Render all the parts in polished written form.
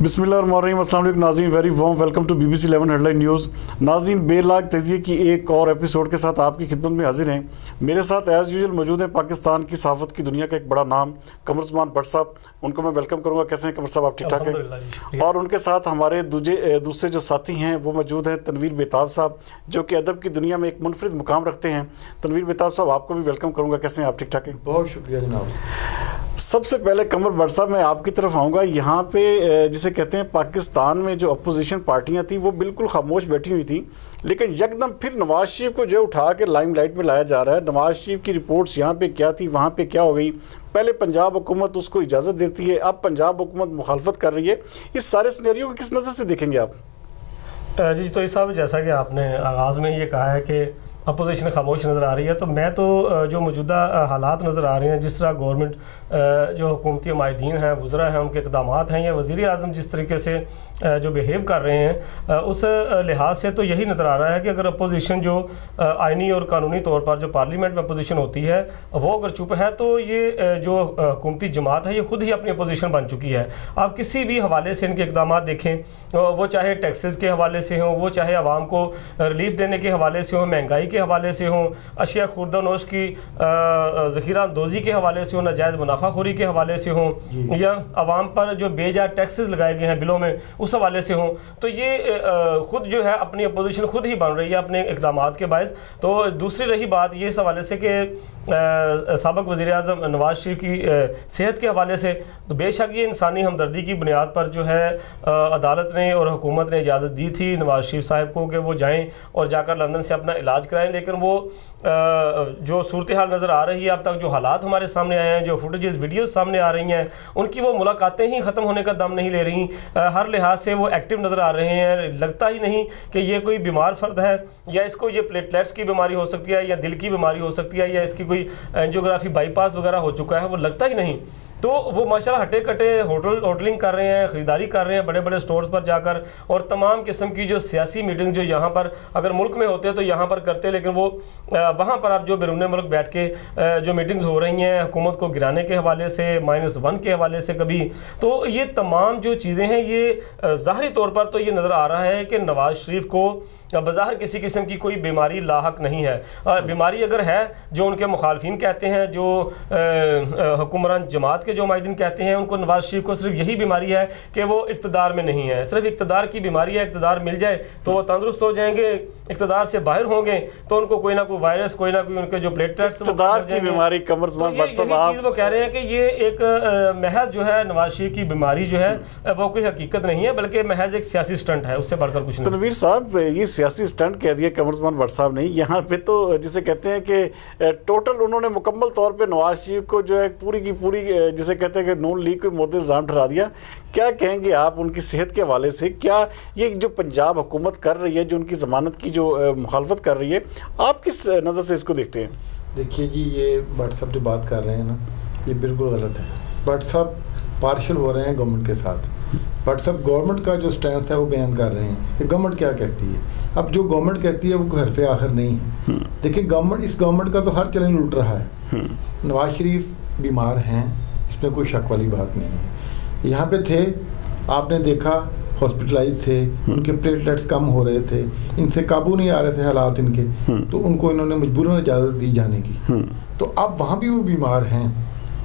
बिस्मिल्लाहिर्रहमानिर्रहीम, अस्सलाम वालेकुम नाज़रीन, very warm welcome to BBC 11 headline news. नाज़रीन, बेलाग तजिए की एक और एपिसोड के साथ आपकी खिदमत में हाजिर हैं। मेरे साथ एज़ यूजुअल मौजूद हैं पाकिस्तान की सहाफ़त की दुनिया का एक बड़ा नाम कमर उस्मान भट्ट साहब। उनको मैं वेलकम करूँगा। कैसे हैं कमर साहब, आप ठीक ठाक हैं? और उनके साथ हमारे दूसरे जो साथी हैं वो मौजूद हैं तनवीर बेताब साहब, जो कि अदब की दुनिया में एक मुनफरिद मुकाम रखते हैं। तनवीर बेताब साहब, आपको भी वेलकम करूँगा। कैसे हैं आप, ठीक ठाक हैं? बहुत शुक्रिया जनाब। सबसे पहले कमर भट्ट साहब, मैं आपकी तरफ आऊँगा। यहाँ पे जिसे कहते हैं पाकिस्तान में जो अपोजिशन पार्टियाँ थी वो बिल्कुल खामोश बैठी हुई थी, लेकिन यकदम फिर नवाज शरीफ को जो उठा के लाइमलाइट में लाया जा रहा है। नवाज शरीफ की रिपोर्ट्स यहाँ पे क्या थी, वहाँ पे क्या हो गई। पहले पंजाब हुकूमत उसको इजाज़त देती है, अब पंजाब हुकूमत मुखालफत कर रही है। इस सारे सिनेरियो को किस नज़र से देखेंगे आप? जी तो साहब, जैसा कि आपने आगाज़ में ये कहा है कि अपोजिशन खामोश नज़र आ रही है, तो मैं तो जो मौजूदा हालात नज़र आ रहे हैं, जिस तरह गवर्नमेंट जो हुकूमती माहिदीन हैं, वज़रा हैं, उनके इक़दाम हैं, या वज़ीर आज़म जिस तरीके से जो बिहेव कर रहे हैं, उस लिहाज से तो यही नज़र आ रहा है कि अगर अपोजिशन जो आइनी और कानूनी तौर पर जो पार्लियामेंट में अपोजिशन होती है वो अगर चुप है, तो ये जो हुकूमती जमात है ये खुद ही अपनी अपोजिशन बन चुकी है। आप किसी भी हवाले से इनके इक़दाम देखें, वो चाहे टैक्सेस के हवाले से हों, वो चाहे आवाम को रिलीफ देने के हवाले से हों, महंगाई के हवाले से हों, अशिया खुर्दनोश की ज़ख़ीरा अंदोज़ी के हवाले से हों, नाजायज़ मुनाफाखोरी के हवाले से हों, या आवाम पर जो बेजा टैक्सेस लगाए गए हैं बिलों में उस हवाले से हों, तो ये खुद जो है अपनी अपोजिशन खुद ही बन रही है अपने इक़दामात के बायस। तो दूसरी रही बात ये इस हवाले से कि साबिक़ वज़ीर आज़म नवाज शरीफ की सेहत के हवाले से, तो बेशक ये इंसानी हमदर्दी की बुनियाद पर जो है अदालत ने और हुकूमत ने इजाज़त दी थी नवाज शरीफ साहब को कि वो जाएँ और जाकर लंदन से अपना इलाज कराएँ, लेकिन वो जो सूरत हाल नज़र आ रही है, अब तक जो हालात हमारे सामने आए हैं, जो फुटेजेस वीडियोस सामने आ रही हैं, उनकी वो मुलाकातें ही ख़त्म होने का दम नहीं ले रही। हर लिहाज से वो एक्टिव नज़र आ रहे हैं। लगता ही नहीं कि ये कोई बीमार फ़र्द है, या इसको ये प्लेटलेट्स की बीमारी हो सकती है, या दिल की बीमारी हो सकती है, या इसकी कोई एंजियोग्राफी बाईपास वगैरह हो चुका है, वो लगता ही नहीं। तो वो माशाल्लाह हटे कटे होटलिंग कर रहे हैं, ख़रीदारी कर रहे हैं बड़े बड़े स्टोर्स पर जाकर, और तमाम किस्म की जो सियासी मीटिंग जो यहाँ पर अगर मुल्क में होते तो यहाँ पर करते, लेकिन वो वहाँ पर अब जो बैरून मुल्क बैठ के जो मीटिंग्स हो रही हैं हुकूमत को गिराने के हवाले से, -1 के हवाले से कभी, तो ये तमाम जो चीज़ें हैं ये ज़ाहरी तौर पर तो ये नज़र आ रहा है कि नवाज शरीफ को बज़ाहिर किसी किस्म की कोई बीमारी लाहक नहीं है। बीमारी अगर है, जो उनके मुखालफिन कहते हैं, जो हुक्मरान जमात के जो माहिदीन कहते हैं, उनको नवाज शरीफ को सिर्फ यही बीमारी है कि वो इक़्तिदार में नहीं है। सिर्फ इक़्तिदार की बीमारी है, इक़्तिदार मिल जाए तो वो तंदुरुस्त हो जाएंगे, इक़्तिदार से बाहर होंगे तो उनको कोई ना कोई वायरस, कोई ना कोई उनके जो प्लेटलेट्स इक़्तिदार की बीमारी। कमर उस्मान भट्ट साहब, आप वो कह रहे हैं कि ये एक महज जो है नवाज शरीफ की बीमारी जो है वो कोई हकीकत नहीं है, बल्कि महज एक सियासी स्टंट है, उससे बढ़कर कुछ नहीं। तनवीर साहब, ये सियासी स्टंट कह दिया कमर उस्मान भट्ट साहब ने। यहाँ पे तो जिसे कहते हैं कि टोटल उन्होंने मुकम्मल तौर पे नवाज शरीफ को जो है पूरी की पूरी जिसे कहते हैं कि नून लीग को मोर्दे इल्ज़ाम ठहरा दिया। क्या कहेंगे आप उनकी सेहत के हवाले से? क्या ये जो पंजाब हुकूमत कर रही है, जो उनकी ज़मानत की जो मुखालफत कर रही है, आप किस नज़र से इसको देखते हैं? देखिए जी, ये भट्ट साहब जो बात कर रहे हैं ना, ये बिल्कुल गलत है। भट्ट साहब पार्शल हो रहे हैं गवर्नमेंट के साथ। भट्ट साहब गवर्नमेंट का जो स्टैंड है वो बयान कर रहे हैं कि गवर्नमेंट क्या कहती है। अब जो गवर्नमेंट कहती है वो कोई हरफ आखिर नहीं है। देखिए, इस गवर्नमेंट का तो हर चैलेंज लूट रहा है। नवाज शरीफ बीमार हैं, इसमें कोई शक वाली बात नहीं है। यहाँ पे थे, आपने देखा, हॉस्पिटलाइज थे, उनके प्लेटलेट्स कम हो रहे थे, इनसे काबू नहीं आ रहे थे हालात इनके, तो उनको इन्होंने मजबूरन इजाज़त दी जाने की। तो अब वहाँ भी वो बीमार हैं।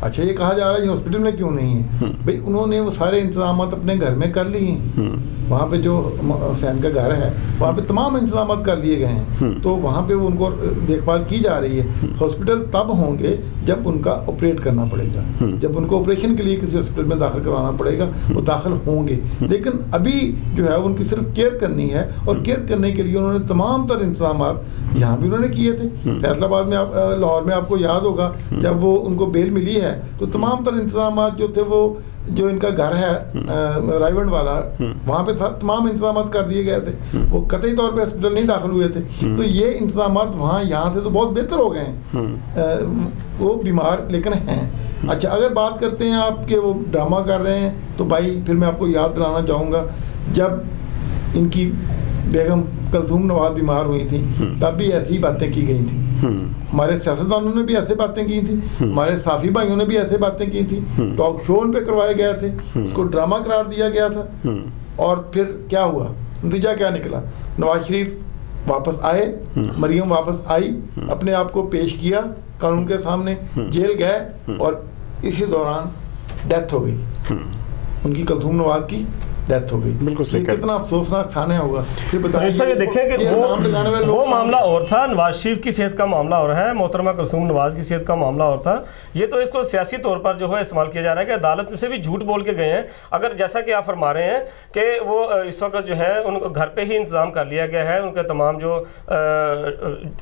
अच्छा, ये कहा जा रहा है ये हॉस्पिटल में क्यों नहीं है? भाई उन्होंने वो सारे इंतजाम अपने घर में कर लिए हैं। वहाँ पे जो हुसैन का घर है वहाँ पे तमाम इंतजाम कर लिए गए हैं, तो वहाँ पे वो उनको देखभाल की जा रही है। हॉस्पिटल तब होंगे जब उनका ऑपरेट करना पड़ेगा, जब उनको ऑपरेशन के लिए किसी हॉस्पिटल में दाखिल करवाना पड़ेगा, वो दाखिल होंगे। लेकिन अभी जो है उनकी सिर्फ केयर करनी है, और केयर करने के लिए उन्होंने तमाम तर इंतजाम यहाँ भी उन्होंने किए थे। फैसलाबाद में, लाहौर में आपको याद होगा, जब वो उनको बेल मिली है तो तमाम तर इंतजाम जो थे, वो जो इनका घर है रायवंड वाला, वहाँ पे तमाम इंतजाम कर दिए गए थे। वो कतई तौर पे हॉस्पिटल नहीं दाखिल हुए थे। तो ये इंतजाम वहाँ यहाँ थे तो बहुत बेहतर हो गए हैं। वो बीमार लेकिन हैं। अच्छा, अगर बात करते हैं आप कि वो ड्रामा कर रहे हैं, तो भाई फिर मैं आपको याद दिलाना चाहूँगा, जब इनकी बेगम कलथूम नवाज बीमार हुई थी तब भी ऐसी बातें की गई थी। हमारे सियासतदानों ने भी ऐसे बातें की थी, हमारे साफी भाइयों ने भी ऐसे बातें की थी, टॉक शो पे करवाए गए थे, उसको ड्रामा करार दिया गया था। और फिर क्या हुआ, नतीजा क्या निकला? नवाज शरीफ वापस आए, मरियम वापस आई, अपने आप को पेश किया कानून के सामने, जेल गए और इसी दौरान डेथ हो गई उनकी, कलथूम नवाज की डेथ हो गई। बिल्कुल सही, कितना अफसोसनाक खाना होगा। फिर बताइए, ये देखें कि वो मामला और था, नवाज शरीफ की सेहत का मामला और है, मोहतरमा कुलसूम नवाज की सेहत का मामला और था। ये तो इसको सियासी तौर पर जो है इस्तेमाल किया जा रहा है कि अदालत में से भी झूठ बोल के गए हैं। अगर जैसा कि आप फरमा रहे हैं कि वो इस वक्त जो है उनको घर पे ही इंतजाम कर लिया गया है, उनके तमाम जो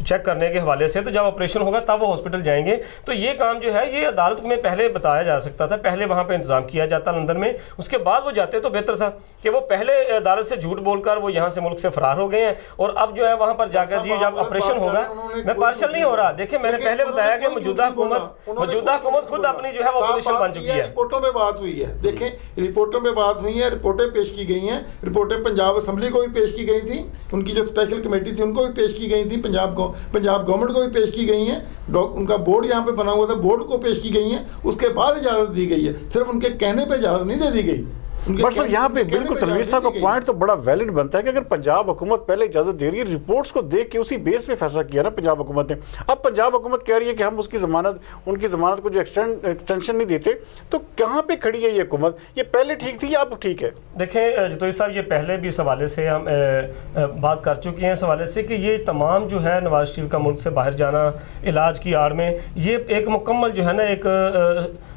चेक करने के हवाले से, तो जब ऑपरेशन होगा तब वो हॉस्पिटल जाएंगे। तो ये काम जो है ये अदालत में पहले बताया जा सकता था, पहले वहाँ पर इंतजाम किया जाता लंदन में, उसके बाद वो जाते तो बेहतर था कि वो पहले अदालत से झूठ बोलकर वो यहाँ से मुल्क से फरार हो गए हैं। और अब जो है वहाँ पर जाकर जी जब ऑपरेशन होगा, मैं पार्शल नहीं हो रहा, देखिए मैंने पहले बताया कि मौजूदा हुकूमत खुद अपनी जो है वो अपोजिशन बन चुकी है। रिपोर्टों में बात हुई है, देखें रिपोर्टों में बात हुई है, रिपोर्टें पेश की गई हैं, रिपोर्टें पंजाब असेंबली को भी पेश की गई थी, उनकी जो स्पेशल कमेटी थी उनको भी पेश की गई थी, पंजाब गवर्नमेंट को भी पेश की गई हैं, उनका बोर्ड यहाँ पे बना हुआ था, बोर्ड को पेश की गई हैं, उसके बाद इजाज़त दी गई है, सिर्फ उनके कहने पर इजाज़त नहीं दे दी गई। बट सर यहाँ पे बिल्कुल तनवीर साहब का पॉइंट तो बड़ा वैलिड बनता है कि अगर पंजाब हुकूमत पहले इजाजत दे रही है, रिपोर्ट्स को देख के उसी बेस पे फैसला किया ना पंजाब हुकूमत ने, अब पंजाब हुकूमत कह रही है कि हम उनकी जमानत को जो एक्सटेंशन नहीं देते, तो कहाँ पे खड़ी है ये हुकूमत? ये पहले ठीक थी या अब ठीक है? देखें जतोई साहब, ये पहले भी इस हवाले से हम बात कर चुके हैं, इस हवाले से कि ये तमाम जो है नवाज शरीफ का मुल्क से बाहर जाना इलाज की आड़ में, ये एक मुकम्मल जो है ना एक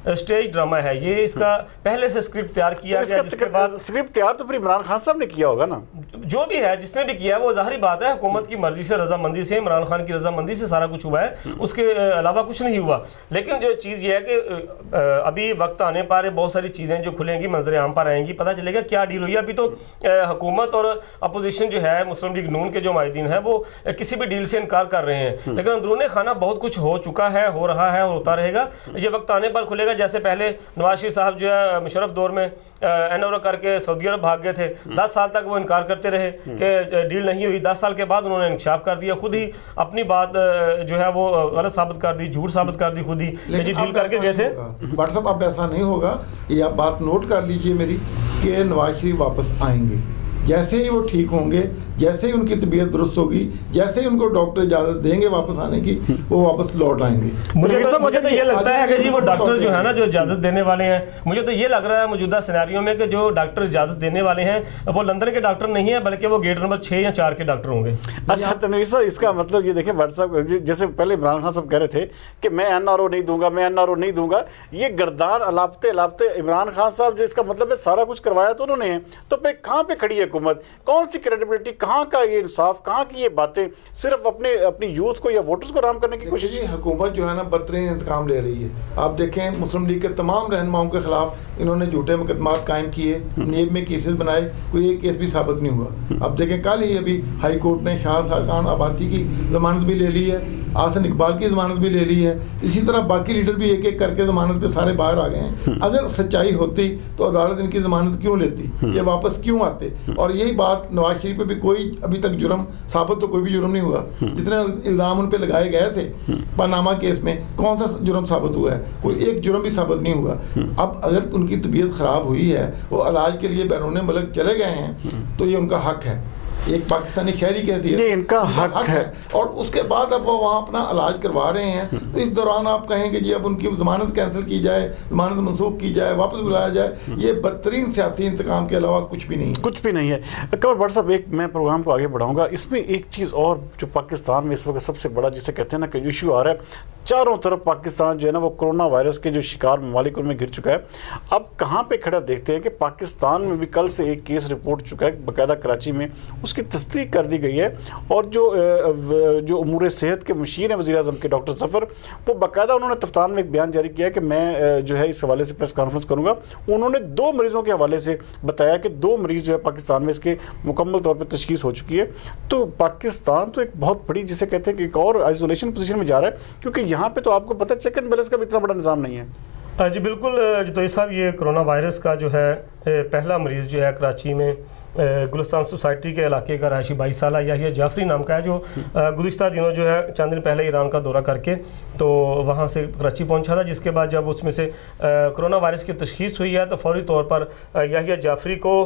स्टेज ड्रामा है। ये इसका पहले से स्क्रिप्ट तैयार किया गया, जिसके बाद स्क्रिप्ट तैयार तो फिर इमरान खान साहब ने किया होगा ना? जो भी है, जिसने भी किया है वो जाहिर बात है हुकूमत की मर्जी से, रजामंदी से, इमरान खान की रजामंदी से सारा कुछ हुआ है, उसके अलावा कुछ नहीं हुआ। लेकिन जो चीज़ ये है कि अभी वक्त आने पर बहुत सारी चीज़ें जो खुलेंगी, मंजर आम पर आएंगी, पता चलेगा क्या डील हुई है। अभी तो हुकूमत और अपोजिशन जो है, मुस्लिम लीग नून के जो माहिदीन है, वो किसी भी डील से इनकार कर रहे हैं, लेकिन अंदरूनी खाना बहुत कुछ हो चुका है, हो रहा है और होता रहेगा। ये वक्त आने पर खुलेगा। जैसे पहले नवाज शरीफ साहब जो है मुशर्रफ दौर में एनओरो करके सऊदी अरब भाग गए थे, 10 साल तक वो इनकार करते रहे कि डील नहीं हुई। 10 साल के बाद उन्होंने इंकशाफ कर दिया, खुद ही अपनी बात जो है वो गलत साबित कर दी, झूठ साबित कर दी खुद ही, जी डील करके गए थे। बट साहब अब ऐसा नहीं होगा, ये आप बात नोट कर लीजिए मेरी, कि नवाज शरीफ वापस आएंगे जैसे ही वो ठीक होंगे, जैसे ही उनकी तबीयत दुरुस्त होगी, जैसे ही उनको डॉक्टर इजाज़त देंगे वापस आने की, वो वापस लौट आएंगे। मुझे तो ये लगता है कि जी वो डॉक्टर जो है ना, जो इजाज़त देने वाले हैं, मुझे तो ये लग रहा है मौजूदा सिनेरियो में कि जो डॉक्टर इजाज़त देने वाले हैं वो लंदन के डॉक्टर नहीं है, बल्कि वो गेट नंबर 6 या 4 के डॉक्टर होंगे। अच्छा तनवीर साहब, इसका मतलब ये देखें व्हाट्सएप, जैसे पहले इमरान खान साहब कह रहे थे कि मैं NRO नहीं दूंगा, मैं NRO नहीं दूंगा, ये गर्दान अलापते अलापते इमरान खान साहब, जो इसका मतलब है सारा कुछ करवाया तो उन्होंने है, तो फिर कहाँ पे खड़ी है हुकूमत? कौन सी क्रेडिबिलिटी, कहाँ का ये इंसाफ, कहाँ की ये बातें? सिर्फ अपनी यूथ को या वोटर्स को राम करने की कोशिश। हुकूमत जो है ना बदतरीन इंतकाम ले रही है। आप देखें मुस्लिम लीग के तमाम रहनुमाओं के खिलाफ इन्होंने झूठे मुकदमात कायम किए, नीब में केसेस बनाए, कोई एक केस भी साबित नहीं हुआ। अब देखें कल ही अभी हाई कोर्ट ने शाह खान आबासी की जमानत भी ले ली है, आसन इकबाल की जमानत भी ले ली है, इसी तरह बाकी लीडर भी एक एक करके जमानत पे सारे बाहर आ गए हैं। अगर सच्चाई होती तो अदालत इनकी जमानत क्यों लेती, ये वापस क्यों आते? और यही बात नवाज शरीफ पे भी कोई अभी तक जुर्म साबित तो कोई भी जुर्म नहीं हुआ। जितने इल्ज़ाम उन पे लगाए गए थे पनामा केस में, कौन सा जुर्म साबित हुआ है? कोई एक जुर्म भी साबित नहीं हुआ। अब अगर उनकी तबीयत ख़राब हुई है, वो इलाज के लिए बैरून मुल्क चले गए हैं, तो ये उनका हक है, एक पाकिस्तानी शहरी कहती है, ये इनका हक है। और उसके बाद अब वो वहाँ अपना इलाज करवा रहे हैं, तो इस दौरान आप कहें कि जी अब उनकी जमानत कैंसिल की जाए, जमानत मनसूख की जाए, वापस बुलाया जाए, ये बदतरीन सियासी इंतकाम के अलावा कुछ भी नहीं है। कुछ भी नहीं है। कमर भट्ट साहब, एक मैं प्रोग्राम को आगे बढ़ाऊंगा, इसमें एक चीज़ और जो पाकिस्तान में इस वक्त सबसे बड़ा जिसे कहते हैं ना कि इशू आ रहा है, चारों तरफ पाकिस्तान जो है ना वो कोरोना वायरस के जो शिकार ममालिक उनमें घिर चुका है। अब कहाँ पे खड़ा देखते हैं कि पाकिस्तान में भी कल से एक केस रिपोर्ट चुका है बाकायदा कराची में, उसकी तस्दीक कर दी गई है। और जो उमूर सेहत के मुशीर हैं वज़ीर आज़म के डॉक्टर ज़फ़र, वो बाकायदा उन्होंने तफ्तान में एक बयान जारी किया कि मैं जो है इस हवाले से प्रेस कॉन्फ्रेंस करूँगा। उन्होंने 2 मरीज़ों के हवाले से बताया कि 2 मरीज़ जो है पाकिस्तान में इसके मुकम्मल तौर पर तशख़ीस हो चुकी है। तो पाकिस्तान तो एक बहुत बड़ी जिसे कहते हैं कि एक और आइसोलेशन पोजीशन में जा रहा है, क्योंकि यहाँ पे तो आपको पता है चेक एंड बैलेंस का भी इतना बड़ा निज़ाम नहीं है। जी बिल्कुल जतोई साहब, ये कोरोना वायरस का जो है पहला मरीज़ जो है कराची में गुलिस्तान सोसाइटी के इलाके का रहायशी 22 साल याहिया जाफरी नाम का है, जो गुज़िश्ता दिनों जो है चंद दिन पहले ईरान का दौरा करके तो वहाँ से कराची पहुँचा था, जिसके बाद जब उसमें से कोरोना वायरस की तशख़ीस हुई है तो फौरी तौर पर याहिया जाफरी को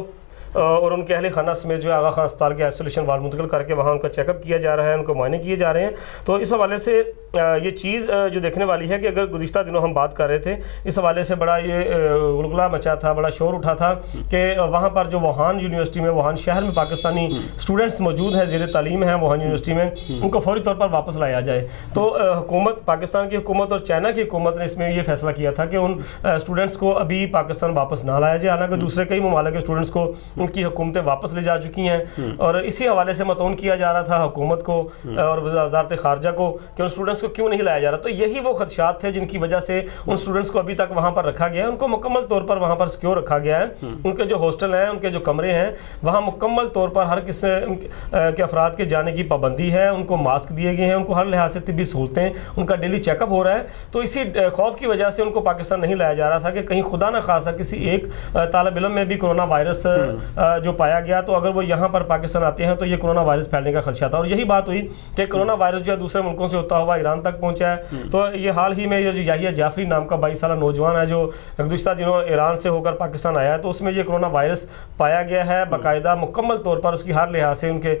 और उनके अहले खाना समेत जो है आगा खान अस्पताल के आइसोलेशन वार्ड मुंतकिल करके वहाँ उनका चेकअप किया जा रहा है, उनको मुआयने किए जा रहे हैं। तो इस हवाले से ये चीज़ जो देखने वाली है कि अगर गुज़िश्ता दिनों हम बात कर रहे थे, इस हवाले से बड़ा ये गुलगुला मचा था, बड़ा शोर उठा था कि वहाँ पर जो वुहान यूनिवर्सिटी में, वुहान शहर में पाकिस्तानी स्टूडेंट्स मौजूद हैं, ज़ेर तालीम हैं वुहान यूनिवर्सिटी में, उनको फौरी तौर पर वापस लाया जाए। तो हुकूमत, पाकिस्तान की हुकूमत और चाइना की हुकूमत ने इसमें ये फैसला किया था कि उन स्टूडेंट्स को अभी पाकिस्तान वापस ना लाया जाए, हालांकि दूसरे कई ममालिक के स्टूडेंट्स को उनकी हुकूमतें वापस ले जा चुकी हैं। और इसी हवाले से मतऊन किया जा रहा था हुकूमत को और वज़ारत ख़ारजा को कि उन स्टूडेंट्स को क्यों नहीं लाया जा रहा। तो यही वो खदशात थे जिनकी वजह से उन स्टूडेंट्स को अभी तक वहाँ पर रखा गया है, उनको मुकम्मल तौर पर वहाँ पर सिक्योर रखा गया है। उनके जो हॉस्टल हैं, उनके जो कमरे हैं, वहाँ मुकम्मल तौर पर हर किस्म के अफराद के जाने की पाबंदी है, उनको मास्क दिए गए हैं, उनको हर लिहाज से तिब्बी सहूलतें, उनका डेली चेकअप हो रहा है। तो इसी खौफ की वजह से उनको पाकिस्तान नहीं लाया जा रहा था कि कहीं खुदा न खासा किसी एक तालिब इल्म में भी कोरोना वायरस जो पाया गया, तो अगर वो यहाँ पर पाकिस्तान आते हैं तो ये कोरोना वायरस फैलने का खदशा था। और यही बात हुई कि कोरोना वायरस जो है दूसरे मुल्कों से होता हुआ ईरान तक पहुँचा है। तो ये हाल ही में ये जो याहिया जाफरी नाम का 22 साल नौजवान है जो गुज़िश्ता दिनों ईरान से होकर पाकिस्तान आया है, तो उसमें ये कोरोना वायरस पाया गया है, बाकायदा मुकम्मल तौर पर उसकी हर लिहाज से उनके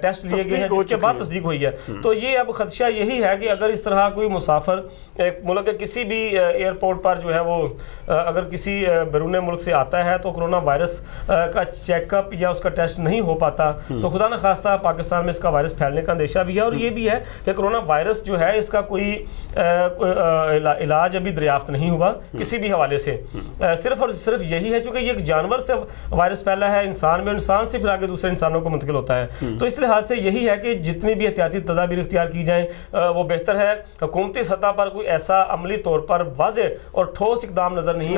टेस्ट लिए गए हैं, जिसके बाद तस्दीक हुई है। तो ये अब खदशा यही है कि अगर इस तरह कोई मुसाफिर एक मुल्क के किसी भी एयरपोर्ट पर जो है वो अगर किसी बैरून मुल्क से आता है तो कोरोना वायरस का चेकअप या उसका टेस्ट नहीं हो पाता, तो खुदा न खास्ता पाकिस्तान में इसका वायरस फैलने का अंदेशा भी है। और ये भी है कि कोरोना वायरस जो है इसका कोई इलाज अभी दरियाफ्त नहीं हुआ किसी भी हवाले से। सिर्फ और सिर्फ यही है चूँकि ये एक जानवर से वायरस फैला है इंसान में, इंसान से फिर आगे दूसरे इंसानों को मुंतकिल होता है। तो इस लिहाज से यही है कि जितनी भी एहतियाती तदाबीर इख्तियार की जाएँ वो बेहतर है। हुकूमती सतह पर कोई ऐसा अमली तौर पर वाज़ेह और ठोस इकदाम नजर नहीं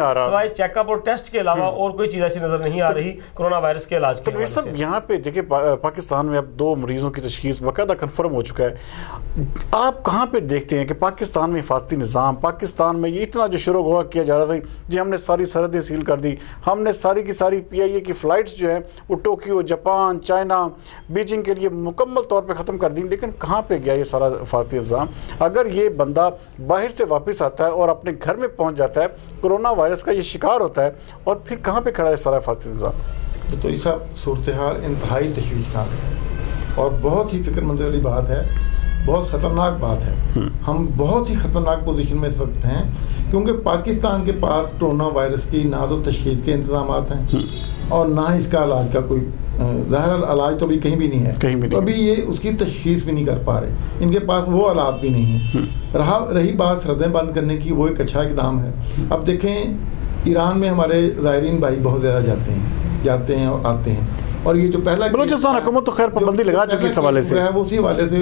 आ रहा, सिवाय चेकअप और टेस्ट के अलावा और कोई चीज़ ऐसी नजर नहीं आ रही कोरोना वायरस के इलाज के। सब यहाँ पे देखिए पाकिस्तान में अब 2 मरीजों की तशखीस बाकायदा कन्फर्म हो चुका है। आप कहाँ पे देखते हैं कि पाकिस्तान में हिफाजती निज़ाम, पाकिस्तान में ये इतना जो शुरू हुआ किया जा रहा था जी हमने सारी सरहदें सील कर दी, हमने सारी की सारी PIA की फ़्लाइट्स जो हैं वो टोक्यो, जापान, चाइना, बीजिंग के लिए मुकम्मल तौर पर ख़त्म कर दी, लेकिन कहाँ पर गया ये सारा हिफाजती निज़ाम? अगर ये बंदा बाहर से वापस आता है और अपने घर में पहुँच जाता है, कोरोना वायरस का ये शिकार होता है, और फिर कहाँ पर खड़ा है सारा हिफाजती निज़ाम? तो इस सूरत हाल इंतहाई तशवीशनाक है और बहुत ही फिक्रमंदी वाली बात है, बहुत ख़तरनाक बात है। हम बहुत ही ख़तरनाक पोजीशन में इस वक्त हैं क्योंकि पाकिस्तान के पास कोरोना वायरस की ना तो तशख़ीस के इंतजाम हैं और ना ही इसका इलाज का कोई ज़ाहिर इलाज तो अभी कहीं भी नहीं है, तो अभी ये उसकी तशख़ीस भी नहीं कर पा रहे, इनके पास वो आलात भी नहीं है। रही बात सरहदें बंद करने की, वो एक अच्छा इक़दाम है। अब देखें ईरान में हमारे ज़ायरीन भाई बहुत ज़्यादा जाते हैं और आते हैं, और ये जो पहला बलूचिस्तान हुकूमत तो खैर पाबंदी लगा चुकी है इस हवाले से, वो उसी हवाले से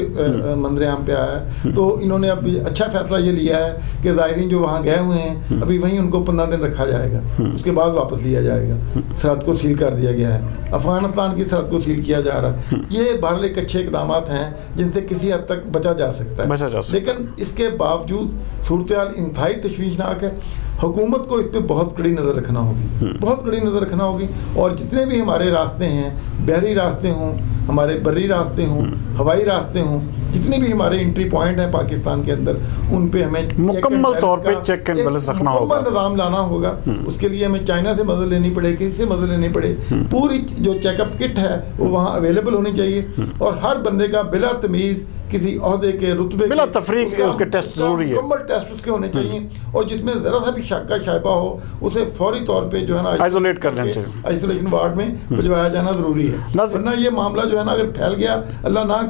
मंजर-ए-आम पे आया है। तो इन्होंने अब अच्छा फैसला ये लिया है कि ज़ायरीन जो वहाँ गए हुए हैं अभी वहीं उनको 15 दिन रखा जाएगा, उसके बाद वापस लिया जाएगा। सरहद को सील कर दिया गया है, अफगानिस्तान की सरहद को सील किया जा रहा है। ये बहरहाल एक अच्छे इक़दाम हैं जिनसे किसी हद तक बचा जा सकता है, लेकिन इसके बावजूद सूरत हाल इंतहाई तशवीशनाक है। हुकूमत को इस पर बहुत कड़ी नज़र रखना होगी, बहुत कड़ी नज़र रखना होगी। और जितने भी हमारे रास्ते हैं, बहरी रास्ते हों, हमारे बर्री रास्ते हों, हवाई रास्ते हों, जितने भी हमारे एंट्री पॉइंट हैं पाकिस्तान के अंदर, उन पे हमें मुकम्मल तौर पे चेक एंड बैलेंस रखना होगा, निज़ाम लाना होगा। उसके लिए हमें चाइना से मदद लेनी पड़े, किसी से मदद लेनी पड़े, पूरी जो चेकअप किट है वो वहाँ अवेलेबल होनी चाहिए और हर बंदे का बिला तमीज़ किसी ओहदे के रुतबे बिला तफरीक उसके टेस्ट जरूरी है, मुकम्मल टेस्ट उसके होने चाहिए। और जिसमें ज़रा सा भी शक का शायबा हो उसे फौरी तौर पे जो है ना आइसोलेट कर लेना चाहिए, आइसोलेशन वार्ड में भिजवाया जाना ज़रूरी है। वरना ये मामला जो है ना अगर फैल गया, अल्लाह ना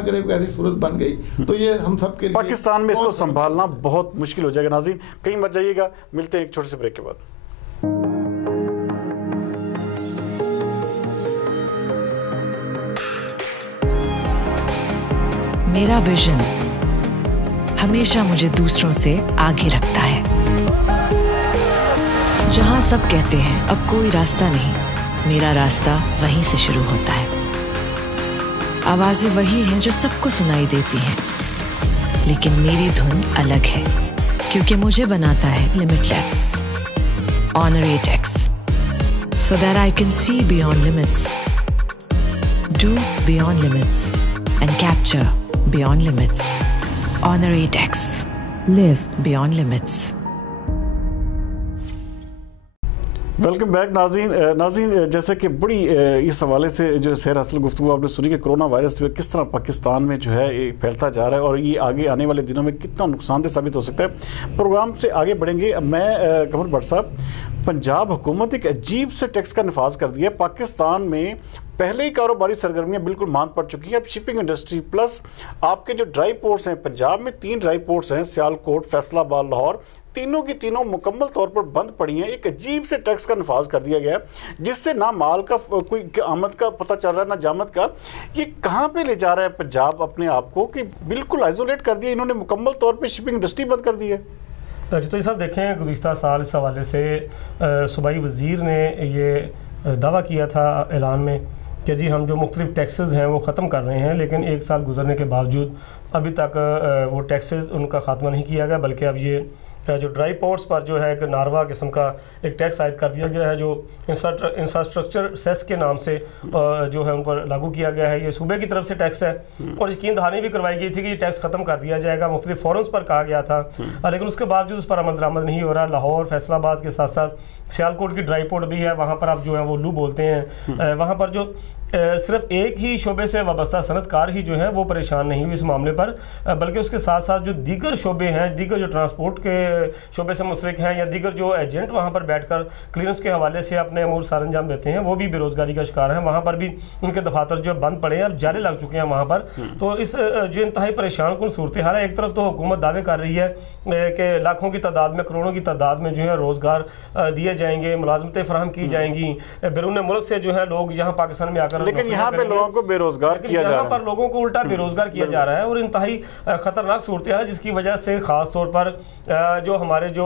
करे ऐसी सूरत बन गई तो ये हम सब के लिए पाकिस्तान में इसको संभालना बहुत मुश्किल हो जाएगा। नाज़रीन कहीं मत जाइएगा, मिलते हैं एक छोटे से ब्रेक के बाद। मेरा विजन हमेशा मुझे दूसरों से आगे रखता है। जहां सब कहते हैं अब कोई रास्ता नहीं, मेरा रास्ता वहीं से शुरू होता है। आवाजें वही हैं जो सबको सुनाई देती हैं, लेकिन मेरी धुन अलग है क्योंकि मुझे बनाता है limitless. Honor 8X, so that I can see beyond limits, do beyond limits, and capture beyond limits. Honor 8X, live beyond limits. Welcome back नाज़रीन, जैसे कि बड़ी इस हवाले से जो सैर हासिल गुफ्तगू आपने सुनी कि कोरोना वायरस जो है किस तरह पाकिस्तान में जो है फैलता जा रहा है और ये आगे आने वाले दिनों में कितना नुकसानदेह साबित हो सकता है। प्रोग्राम से आगे बढ़ेंगे। मैं कमर भट्ट साहब, पंजाब हुकूमत एक अजीब से टैक्स का नफाज कर दिया। पाकिस्तान में पहले ही कारोबारी सरगर्मियाँ बिल्कुल मान पड़ चुकी हैं। अब शिपिंग इंडस्ट्री प्लस आपके जो ड्राई पोर्ट्स हैं, पंजाब में 3 ड्राई पोर्ट्स हैं, सियालकोट, फैसलाबाद, लाहौर, तीनों की तीनों मुकम्मल तौर पर बंद पड़ी हैं। एक अजीब से टैक्स का नफाज कर दिया गया जिससे ना माल का कोई आमद का पता चल रहा है ना जामद का। ये कहाँ पे ले जा रहा है पंजाब अपने आप को कि बिल्कुल आइसोलेट कर दिया इन्होंने, मुकम्मल तौर पर शिपिंग इंडस्ट्री बंद कर दी है। तो साहब देखें, गुज़िश्ता साल इस हवाले से सूबाई वज़ीर ने ये दावा किया था ऐलान में कि जी हम जो मुख्तलिफ टैक्सेस हैं वो ख़त्म कर रहे हैं, लेकिन 1 साल गुजरने के बावजूद अभी तक वो टैक्सेस उनका ख़ात्मा नहीं किया गया, बल्कि अब ये जो ड्राई पोर्ट्स पर जो है एक नारवा किस्म का एक टैक्स आयद कर दिया गया है जो इंफ्रास्ट्रक्चर सेस के नाम से जो है उन पर लागू किया गया है। ये सूबे की तरफ से टैक्स है और यकीन दहानी भी करवाई गई थी कि ये टैक्स ख़त्म कर दिया जाएगा, मुख्तलिफ फोरम्स पर कहा गया था, लेकिन उसके बावजूद उस पर अमल दरामद नहीं हो रहा। लाहौर, फैसलाबाद के साथ साथ सियालकोट की ड्राई पोर्ट भी है, वहाँ पर आप जो है वो लू बोलते हैं, वहाँ पर जो सिर्फ एक ही शोबे से वाबस्ता सनतकार ही जो है वो परेशान नहीं हुई इस मामले पर, बल्कि उसके साथ साथ जो दीगर शोबे हैं, दीगर जो ट्रांसपोर्ट के शोबे से मुंसलिक हैं या दीगर जो एजेंट वहाँ पर बैठकर क्लियरेंस के हवाले से अपने अमूर सार अंजाम देते हैं, वो भी बेरोजगारी का शिकार हैं। वहाँ पर भी उनके दफातर जो बंद पड़े हैं, अब जाले लग चुके हैं वहाँ पर। तो इस जो इंतहाई परेशान कुन सूरत हाल है, एक तरफ तो हुकूमत दावे कर रही है कि लाखों की तादाद में, करोड़ों की तादाद में जो है रोज़गार दिए जाएंगे, मुलाजमतें फराहम की जाएंगी, बैरून मुल्क से जो है लोग यहाँ पाकिस्तान में आकर, लेकिन यहाँ पे लोगों को बेरोजगार किया जा रहा है, पर लोगों को उल्टा बेरोजगार किया जा रहा है और इंतहाई खतरनाक सूरत है, जिसकी वजह से खास तौर पर जो हमारे जो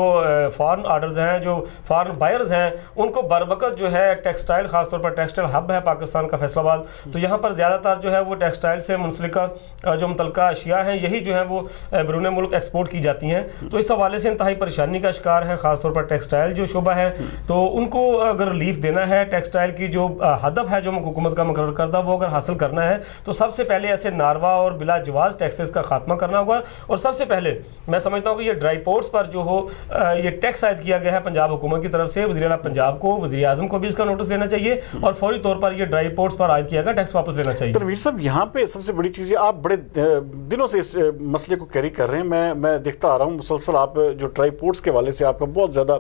फॉरेन ऑर्डर्स हैं, जो फॉरेन बायर्स हैं, उनको बर वक्त जो है टेक्सटाइल, खास तौर पर टेक्सटाइल हब है पाकिस्तान का फैसलाबाद, तो यहाँ पर ज़्यादातर जो है वो टेक्सटाइल से मुंसलिका जो मुतल्लिका अशिया हैं यही जो है वो बैरून मुल्क एक्सपोर्ट की जाती हैं। तो इस हवाले से इंतहाई परेशानी का शिकार है खास तौर पर टेक्सटाइल जो शोबा है। तो उनको अगर रिलीफ देना है, टेक्सटाइल की जो हदफ है जो हुकूमत का मुकर्रर करता वो अगर हासिल करना है, तो सबसे पहले ऐसे नारवा और बिला जवाज टैक्सेस का खात्मा करना होगा। और सबसे पहले मैं समझता हूँ कि ये ड्राई पोर्ट्स पर जो हो ये टैक्स आयद किया गया है पंजाब हुकूमत की तरफ से, वज़ीर-ए-आला पंजाब को, वज़ीर आज़म को भी इसका नोटिस लेना चाहिए और फौरी तौर पर ये ड्राई पोर्ट्स पर आयद किया गया टैक्स वापस लेना चाहिए। तनवीर साहब, यहाँ पे सबसे बड़ी चीज़ है, आप बड़े दिनों से इस मसले को कैरी कर रहे हैं, मैं देखता आ रहा हूँ मुसलसल, आप जो ड्राई पोर्ट्स के हवाले से आपका बहुत ज़्यादा,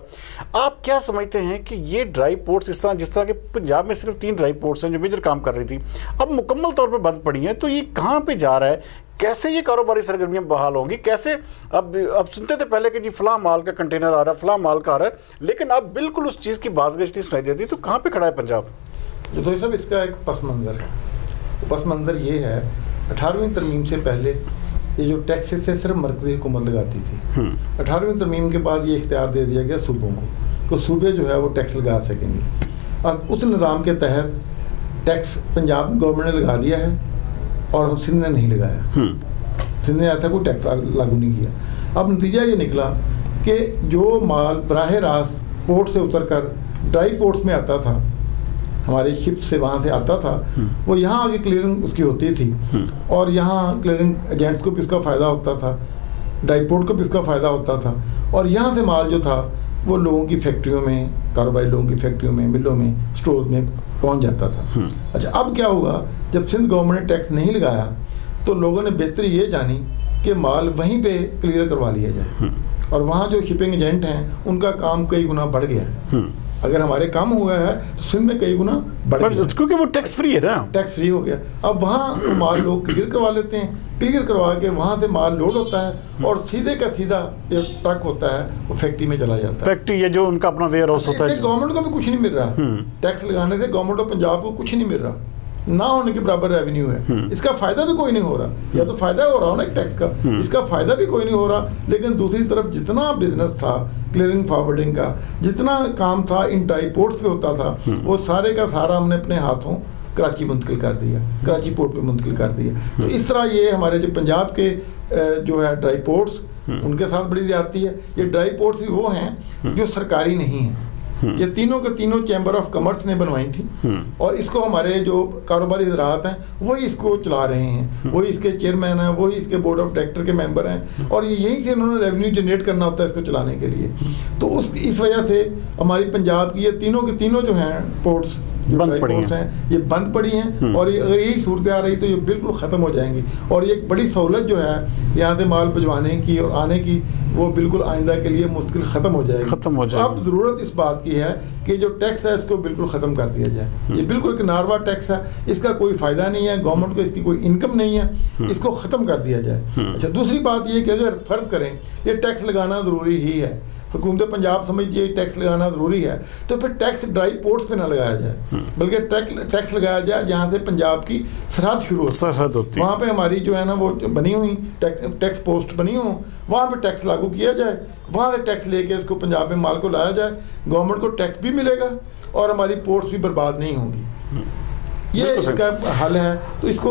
आप क्या समझते हैं कि ये ड्राई पोर्ट्स इस तरह, जिस तरह के पंजाब में सिर्फ 3 ड्राई पोर्ट्स हैं जो मेजर काम कर रही थी, अब मुकम्मल तौर पर बंद पड़ी हैं, तो ये कहाँ पे जा रहा है? कैसे ये कारोबारी सरगर्मियाँ बहाल होंगी? कैसे अब सुनते थे पहले कि जी फलां माल का कंटेनर आ रहा है, फलां माल का आ रहा है, लेकिन अब बिल्कुल उस चीज़ की बाज़गश नहीं सुनाई देती, तो कहाँ पे खड़ा है पंजाब? तो ये सब इसका एक पस मंज़र है। पस मंज़र ये है, 18वीं तरमीम से पहले ये जो टैक्सेस से सिर्फ मरकज़ी हुकूमत लगाती थी, 18वीं तरमीम के बाद ये इख्तियार दे दिया गया सूबों को, तो सूबे जो है वो टैक्स लगा सकेंगे। अब उस निज़ाम के तहत टैक्स पंजाब गवर्नमेंट ने लगा दिया है और सिंध ने नहीं लगाया। सिंध ने ऐसा कोई टैक्स लागू नहीं किया। अब नतीजा ये निकला कि जो माल बराह रास्त पोर्ट से उतर कर ड्राई पोर्ट्स में आता था, हमारे शिप से वहाँ से आता था, वो यहाँ आगे क्लियरिंग उसकी होती थी और यहाँ क्लियरिंग एजेंट्स को भी उसका फ़ायदा होता था, ड्राई पोर्ट को भी उसका फ़ायदा होता था, और यहाँ से माल जो था वो लोगों की फैक्ट्रियों में, कारोबारी लोगों की फैक्ट्रियों में, मिलों में, स्टोर में पहुँच जाता था। अच्छा, अब क्या हुआ, जब सिंध गवर्नमेंट ने टैक्स नहीं लगाया तो लोगों ने बेहतरी ये जानी कि माल वहीं पे क्लियर करवा लिया जाए, और वहाँ जो शिपिंग एजेंट हैं उनका काम कई गुना बढ़ गया है। अगर हमारे काम हुआ है तो सिंध में कई गुना बढ़ गया, क्योंकि वो टैक्स फ्री है ना, टैक्स फ्री हो गया। अब वहाँ माल लोग क्लियर करवा लेते हैं, क्लियर करवा के वहाँ से माल लोड होता है और सीधे का सीधा जो ट्रक होता है वो फैक्ट्री में चला जाता है। फैक्ट्री ये जो उनका अपना वेयर हाउस होता है, गवर्नमेंट को भी कुछ नहीं मिल रहा, टैक्स लगाने से गवर्नमेंट ऑफ पंजाब को कुछ नहीं मिल रहा, ना होने के बराबर रेवेन्यू है, इसका फायदा भी कोई नहीं हो रहा, या तो फायदा हो रहा हो ना एक टैक्स का, इसका फायदा भी कोई नहीं हो रहा। लेकिन दूसरी तरफ जितना बिजनेस था क्लियरिंग फॉरवर्डिंग का, जितना काम था इन ड्राई पोर्ट्स पे होता था, वो सारे का सारा हमने अपने हाथों कराची मुंतकिल कर दिया, कराची पोर्ट पे मुंतकिल कर दिया। तो इस तरह ये हमारे जो पंजाब के जो है ड्राई पोर्ट्स उनके साथ बड़ी ज्यादती है। ये ड्राई पोर्ट्स ही वो हैं जो सरकारी नहीं हैं। ये तीनों के तीनों चैम्बर ऑफ कॉमर्स ने बनवाई थी और इसको हमारे जो कारोबारी हजरात हैं वही इसको चला रहे हैं, वही इसके चेयरमैन हैं, वही इसके बोर्ड ऑफ डायरेक्टर के मेंबर हैं और यहीं से उन्होंने रेवेन्यू जनरेट करना होता है इसको चलाने के लिए। तो इस वजह से हमारी पंजाब की ये तीनों के तीनों जो हैं पोर्ट्स बंद पड़ी हैं, ये बंद पड़ी हैं और ये अगर यही सूरत आ रही तो ये बिल्कुल ख़त्म हो जाएंगी और ये एक बड़ी सहूलत जो है यहाँ से माल भिजवाने की और आने की वो बिल्कुल आइंदा के लिए मुश्किल ख़त्म हो जाएगी। अब ज़रूरत इस बात की है कि जो टैक्स है इसको बिल्कुल ख़त्म कर दिया जाए। ये बिल्कुल एक नारवा टैक्स है, इसका कोई फ़ायदा नहीं है, गवर्नमेंट को इसकी कोई इनकम नहीं है, इसको ख़त्म कर दिया जाए। अच्छा, दूसरी बात ये कि अगर फ़र्ज़ करें ये टैक्स लगाना ज़रूरी ही है, हुकूमत पंजाब समझती है टैक्स लगाना ज़रूरी है, तो फिर टैक्स ड्राई पोर्ट्स पे ना लगाया जाए बल्कि टैक्स लगाया जाए जहाँ से पंजाब की सरहद शुरू होती है, वहाँ पे हमारी जो है ना वो बनी हुई टैक्स पोस्ट बनी हो, वहाँ पे टैक्स लागू किया जाए, वहाँ से टैक्स लेके इसको पंजाब में माल को लाया जाए, गवर्नमेंट को टैक्स भी मिलेगा और हमारी पोर्ट्स भी बर्बाद नहीं होंगी। ये इसका हल है, तो इसको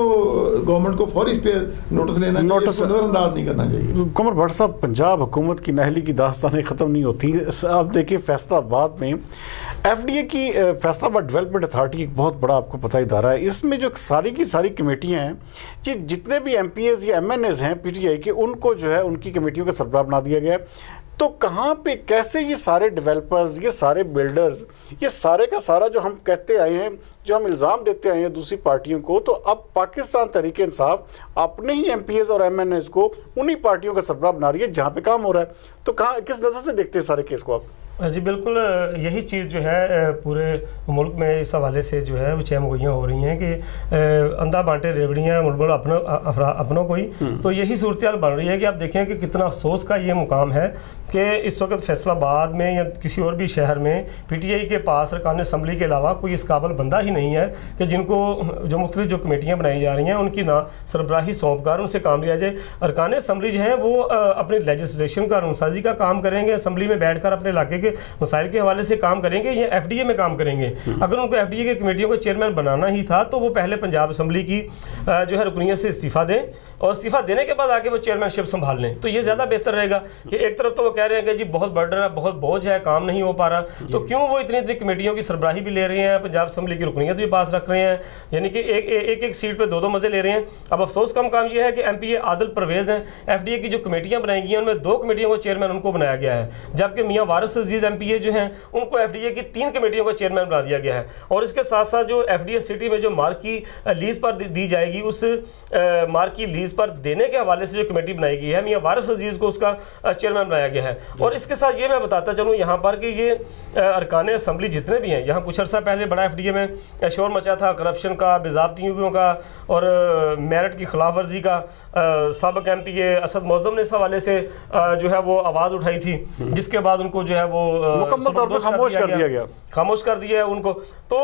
गवर्नमेंट को फौरी इस पे नोटिस लेना चाहिए, नजरअंदाज नहीं करना चाहिए। कमर भट्ट साहब, पंजाब हुकूमत की नहली की दास्तानें ख़त्म नहीं होती। आप देखिए फैसलाबाद में एफडीए की फैसलाबाद डेवलपमेंट अथॉरिटी एक बहुत बड़ा आपको पता इदारा है, इसमें जो सारी की सारी कमेटियां हैं, ये जितने भी एमपीएस या एमएनएस हैं पीटीआई के, उनको जो है उनकी कमेटियों का सरबराह बना दिया गया है। तो कहाँ पे कैसे ये सारे डेवलपर्स, ये सारे बिल्डर्स, ये सारे का सारा जो हम कहते आए हैं, जो हम इल्ज़ाम देते आए हैं दूसरी पार्टियों को, तो अब पाकिस्तान तहरीक इंसाफ अपने ही एमपीएस और एमएनएस को उन्हीं पार्टियों का सरबराह बना रही है जहाँ पे काम हो रहा है। तो कहाँ किस नज़र से देखते हैं सारे केस को आप? जी बिल्कुल, यही चीज़ जो है पूरे मुल्क में इस हवाले से जो है वो चहमगोइयाँ हो रही हैं कि अंधा बांटे रेवड़ियाँ मुल्क अपनों को ही। तो यही सूरत हाल बन रही है कि आप देखें कि कितना अफसोस का ये मुकाम है कि इस वक्त फैसलाबाद में या किसी और भी शहर में पीटीआई के पास अरकान असम्बली के अलावा कोई इस काबिल बंदा ही नहीं है कि जिनको जो मुख्तलिफ जो कमेटियाँ बनाई जा रही हैं उनकी ना सरबराही सौंप कर उनसे काम लिया जाए। अरकान असम्बली जो है वो अपनी लेजिस्लेशन कानून साजी का काम करेंगे, असम्बली में बैठ कर अपने इलाके के मसाइल के हवाले से काम करेंगे या एफडीए में काम करेंगे। अगर उनको एफडीए के कमेटियों को चेयरमैन बनाना ही था तो वो पहले पंजाब असम्बली की जो है रुकनीत से इस्तीफ़ा दें और इस्तीफ़ा देने के बाद आके वो चेयरमैनशिप संभाल लें, तो ये ज़्यादा बेहतर रहेगा। कि एक तरफ तो वो कह रहे हैं कि जी बहुत बर्डन है, बहुत बोझ है, काम नहीं हो पा रहा, तो क्यों वो इतनी कमेटियों की सरबराही भी ले रहे हैं, पंजाब असम्बली की रुकनीत भी पास रख रहे हैं, यानी कि एक सीट पर दो मज़े ले रहे हैं। अब अफसोस का मुकाम ये है कि एमपीए आदिल परवेज़ हैं, एफडीए की जो कमेटियाँ बनाई गई हैं उनमें 2 कमेटियों को चेयरमैन उनको बनाया गया है, जबकि मियाँ वारिस अजीज़ एमपीए जो हैं उनको एफडीए की 3 कमेटियों का चेयरमैन बना दिया गया है। और इसके साथ साथ जो एफडीए सिटी में जो मार्क की लीज पर दी जाएगी, उस मार्क की लीज पर देने के हवाले से जो कमेटी बनाई गई है, मियाँ वारिस अजीज़ को उसका चेयरमैन बनाया गया है। और इसके साथ ये मैं बताता चलूँ यहाँ पर कि ये अरकान असम्बली जितने भी हैं, यहाँ कुछ अर्सा पहले बड़ा एफडीए में शोर मचा था करप्शन का, बेज़ाब्तियों का और मेरिट की खिलाफ वर्जी का। साबिक एमपीए असद मौज़म ने इस हवाले से जो है वो आवाज़ उठाई थी, जिसके बाद उनको जो है वो मुकम्मल तौर पर खामोश कर दिया गया, खामोश कर दिया है उनको। तो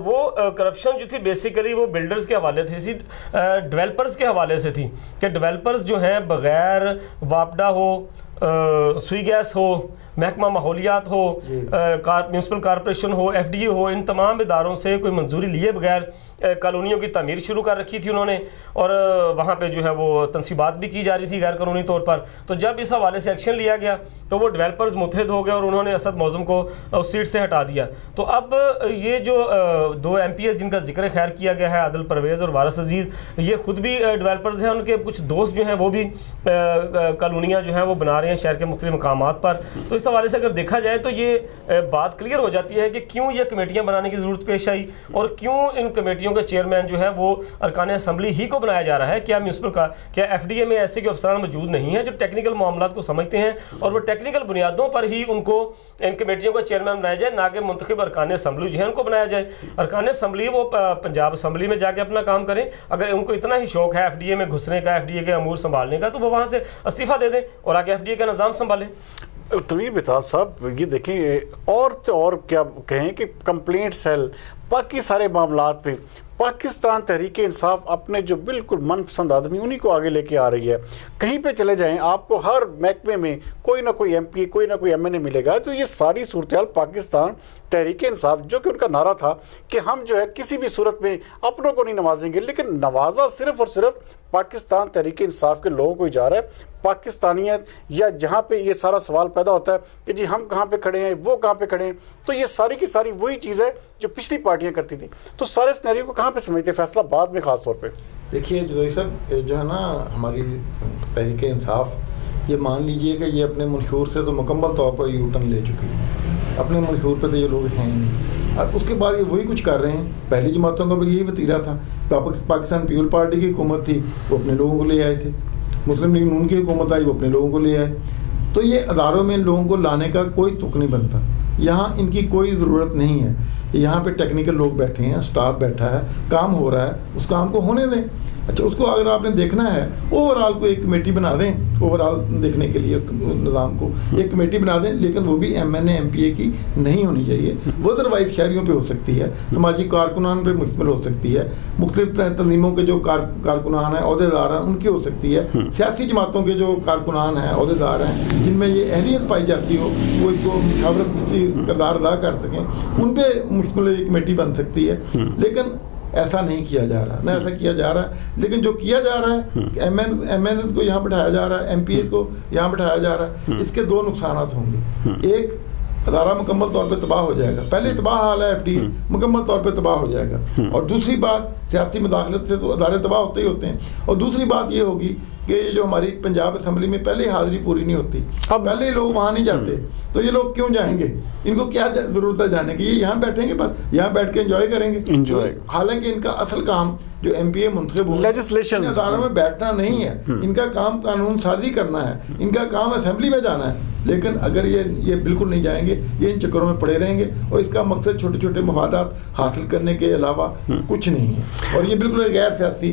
वो करप्शन जो थी बेसिकली वो बिल्डर्स के हवाले थी, डेवलपर्स के हवाले से थी कि डेवलपर्स जो हैं बग़ैर वापडा हो, सुई गैस हो, महकमा माहौलियात हो, म्यूनसिपल कॉरपोरेशन हो, एफडीए हो, इन तमाम इदारों से कोई मंजूरी लिए बगैर कॉलोनियों की तमीर शुरू कर रखी थी उन्होंने और वहाँ पे जो है वो तनसीबात भी की जा रही थी गैर कानूनी तौर पर। तो जब इस हवाले से एक्शन लिया गया तो वो डेवलपर्स मुतहद हो गए और उन्होंने असद मौज़म को उस सीट से हटा दिया। तो अब ये जो 2 एमपीएस जिनका जिक्र खैर किया गया है, आदिल परवेज़ और वारिस अजीज़, ये खुद भी डेवलपर्स हैं, उनके कुछ दोस्त जो हैं वो भी कॉलोनियाँ जो हैं वो बना रहे हैं शहर के मुख्तलिफ मकामात पर। तो इस हवाले से अगर देखा जाए तो ये बात क्लियर हो जाती है कि क्यों ये कमेटियाँ बनाने की ज़रूरत पेश आई और क्यों इन कमेटियों का चेयरमैन जो है वो अरकान असम्बली ही को बनाया जा रहा है। क्या म्यूनसिपल का, क्या एफडीए में ऐसे के अफसरान मौजूद नहीं हैं जो टेक्निकल मामलात को समझते हैं और वो टेक्निकल बुनियादों पर ही उनको इन कमेटियों का चेयरमैन बनाया जाए, ना कि मुंतखब अरकान असम्बली जो है उनको बनाया जाए। अरकान असम्बली वो पंजाब असम्बली में जाके अपना काम करें। अगर उनको इतना ही शौक है एफडीए में घुसने का, एफडीए के अमूर संभालने का, तो वो वहाँ से इस्तीफ़ा दे दें और आगे एफडीए का निज़ाम संभालें। तमीर बेताब साहब, ये देखें और तो और क्या कहें कि कंप्लेंट सेल बाकी सारे मामलात पे पाकिस्तान तहरीक इंसाफ अपने जो बिल्कुल मनपसंद आदमी उन्हीं को आगे लेके आ रही है। कहीं पे चले जाएं आपको हर महकमे में कोई ना कोई MP, कोई ना कोई MNA मिलेगा। तो ये सारी सूरत पाकिस्तान तहरीक इंसाफ, जो कि उनका नारा था कि हम जो है किसी भी सूरत में अपनों को नहीं नवाजेंगे, लेकिन नवाजा सिर्फ और सिर्फ पाकिस्तान तहरीक इंसाफ के लोगों को ही जा रहा है। पाकिस्तानियत या जहाँ पे ये सारा सवाल पैदा होता है कि जी हम कहाँ पे खड़े हैं, वो कहाँ पे खड़े हैं, तो ये सारी की सारी वही चीज़ है जो पिछली पार्टियां करती थी। तो सारे सिनेरियो को कहाँ पे समझते, फैसला बाद में खास तौर पे? देखिए जुदैर साहब, जो है ना हमारी तहरीक इंसाफ, ये मान लीजिए कि ये अपने मंशूर से तो मुकम्मल तौर पर यू टर्न ले चुकी है। अपने मंशूर पे तो ये लोग हैं नहीं, और उसके बाद ये वही कुछ कर रहे हैं। पहली जमातों का भी यही वतीरा था। पाकिस्तान पीपल पार्टी की हुकूमत थी, वो अपने लोगों को ले आए थे। मुस्लिम लीग नून की हुकूमत आई, वो अपने लोगों को ले आए। तो ये अदारों में लोगों को लाने का कोई तुक नहीं बनता। यहाँ इनकी कोई ज़रूरत नहीं है। यहाँ पे टेक्निकल लोग बैठे हैं, स्टाफ बैठा है, काम हो रहा है, उस काम को होने दें। अच्छा, उसको अगर आपने देखना है ओवरऑल को एक कमेटी बना दें, ओवरऑल देखने के लिए उस निज़ाम को एक कमेटी बना दें, लेकिन वो भी MNA MPA की नहीं होनी चाहिए। वो अदरवाइज शहरियों पे हो सकती है, समाजी कारकुनान पर मुश्तमिल हो सकती है, मुख्तलिफ तंजीमों के जो कारकुनान हैं, अहदेदार हैं, उनकी हो सकती है, सियासी जमातों के जो कारकुनान हैं, अहदेदार हैं, जिनमें ये अहलियत पाई जाती हो, वो इसको मुशावरत की किरदार अदा कर सकें, उन पर मुश्तमिल एक कमेटी बन सकती है। लेकिन ऐसा नहीं किया जा रहा, ना ऐसा किया जा रहा है। लेकिन जो किया जा रहा है, MNA को यहाँ बैठाया जा रहा है, MPA को यहाँ बैठाया जा रहा है, इसके दो नुकसान होंगे। एक, अदारा मुकम्मल तौर पे तबाह हो जाएगा। पहले तबाह हाल है, FD मुकम्मल तौर पे तबाह हो जाएगा। और दूसरी बात, सियासी मुदाखलत से तो अदारे तबाह होते ही होते हैं। और दूसरी बात ये होगी कि जो हमारी पंजाब असम्बली में पहले हाजिरी पूरी नहीं होती, अब पहले लोग वहाँ नहीं जाते, तो ये लोग क्यों जाएंगे? इनको क्या ज़रूरत है जाने की? ये यहाँ बैठेंगे, बस यहाँ बैठ के एंजॉय करेंगे। हालांकि इनका असल काम जो MPA मुंतखब लेजिस्लेशन अदारों में बैठना नहीं है, इनका काम कानून साजी करना है, इनका काम असेंबली में जाना है। लेकिन अगर ये बिल्कुल नहीं जाएंगे, ये इन चक्करों में पड़े रहेंगे, और इसका मकसद छोटे छोटे मफादात हासिल करने के अलावा कुछ नहीं है। और ये बिल्कुल गैर सियासी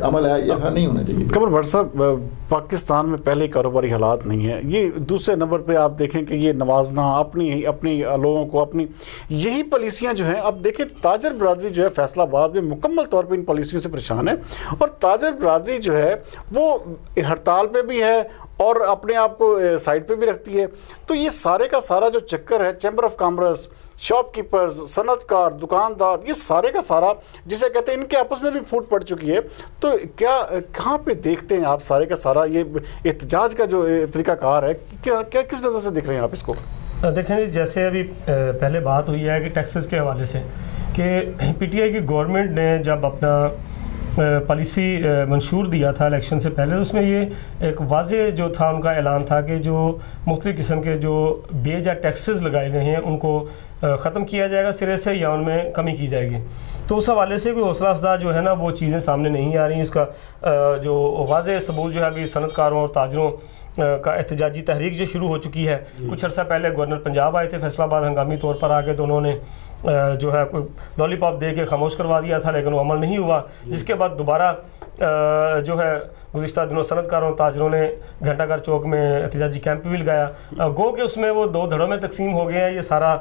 अमल है, ऐसा नहीं होना चाहिए। कमर भट्ट साहब, पाकिस्तान में पहले कारोबारी हालात नहीं है। ये दूसरे नंबर पे आप देखें कि ये नवाजना अपनी लोगों को अपनी यही पॉलिसियाँ जो हैं, अब देखें ताजर बरादरी जो है फैसलाबाद में मुकम्मल तौर पे इन पॉलिसियों से परेशान है। और ताजर बरादरी जो है वो हड़ताल पे भी है और अपने आप को साइड पे भी रखती है। तो ये सारे का सारा जो चक्कर है, चैम्बर ऑफ कॉमर्स, शॉपकीपर्स, सनतकार, दुकानदार, ये सारे का सारा जिसे कहते हैं, इनके आपस में भी फूट पड़ चुकी है। तो क्या कहाँ पे देखते हैं आप सारे का सारा ये एहतजाज का जो तरीकाकार है, क्या किस नज़र से देख रहे हैं आप इसको? देखें, जैसे अभी पहले बात हुई है कि टैक्सेस के हवाले से कि PTI की गवर्नमेंट ने जब अपना पॉलिसी मंशूर दिया था इलेक्शन से पहले, तो उसमें ये एक वाज़े जो था उनका ऐलान था कि जो मुख्तलिफ़ किस्म के जो बेज या टैक्सेस लगाए गए हैं उनको ख़त्म किया जाएगा सिरे से, या उनमें कमी की जाएगी। तो उस हवाले से कोई हौसला अफजा जो है ना, वो चीज़ें सामने नहीं आ रही। उसका जो वाज़े सबूत जो है अभी सनतकारों और ताजरों का एहतजाजी तहरीक जो शुरू हो चुकी है। कुछ अर्सा पहले गवर्नर पंजाब आए थे फैसलाबाद हंगामी तौर पर आके, तो उन्होंने जो है कोई लॉलीपॉप दे के खामोश करवा दिया था, लेकिन वो अमल नहीं हुआ। जिसके बाद दोबारा जो है गुज़िश्ता दिनों सनतकारों ताजरों ने घंटाघर चौक में एहतजाजी कैंप भी लगाया। गो के उसमें वो दो धड़ों में तकसीम हो गए हैं ये सारा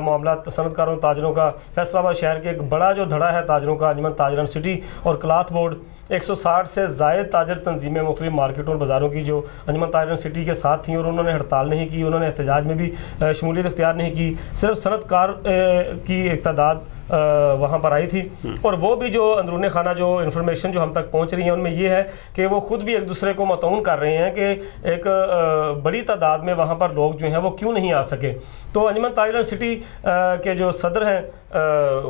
मामला सनतकारों ताजरों का। फैसलाबाद शहर के एक बड़ा जो धड़ा है ताजरों का, अंजुमन ताजरन सिटी और क्लाथ बोर्ड, 160 से ज़ायद ताजर तंजीमें मुख्तलिफ मार्केटों और बाज़ारों की जो अंजुमन ताजरन सिटी के साथ थी, और उन्होंने हड़ताल नहीं की, उन्होंने एहतजाज में भी शमूलियत इख्तियार नहीं की। सिर्फ सनतकार की एक तादाद वहाँ पर आई थी, और वो भी जो अंदरूनी खाना जो इन्फॉर्मेशन जो हम तक पहुँच रही है उनमें ये है कि वो खुद भी एक दूसरे को मतऊन कर रहे हैं कि एक बड़ी तादाद में वहाँ पर लोग जो हैं वो क्यों नहीं आ सके। तो अंजुमन ताजरन सिटी के जो सदर हैं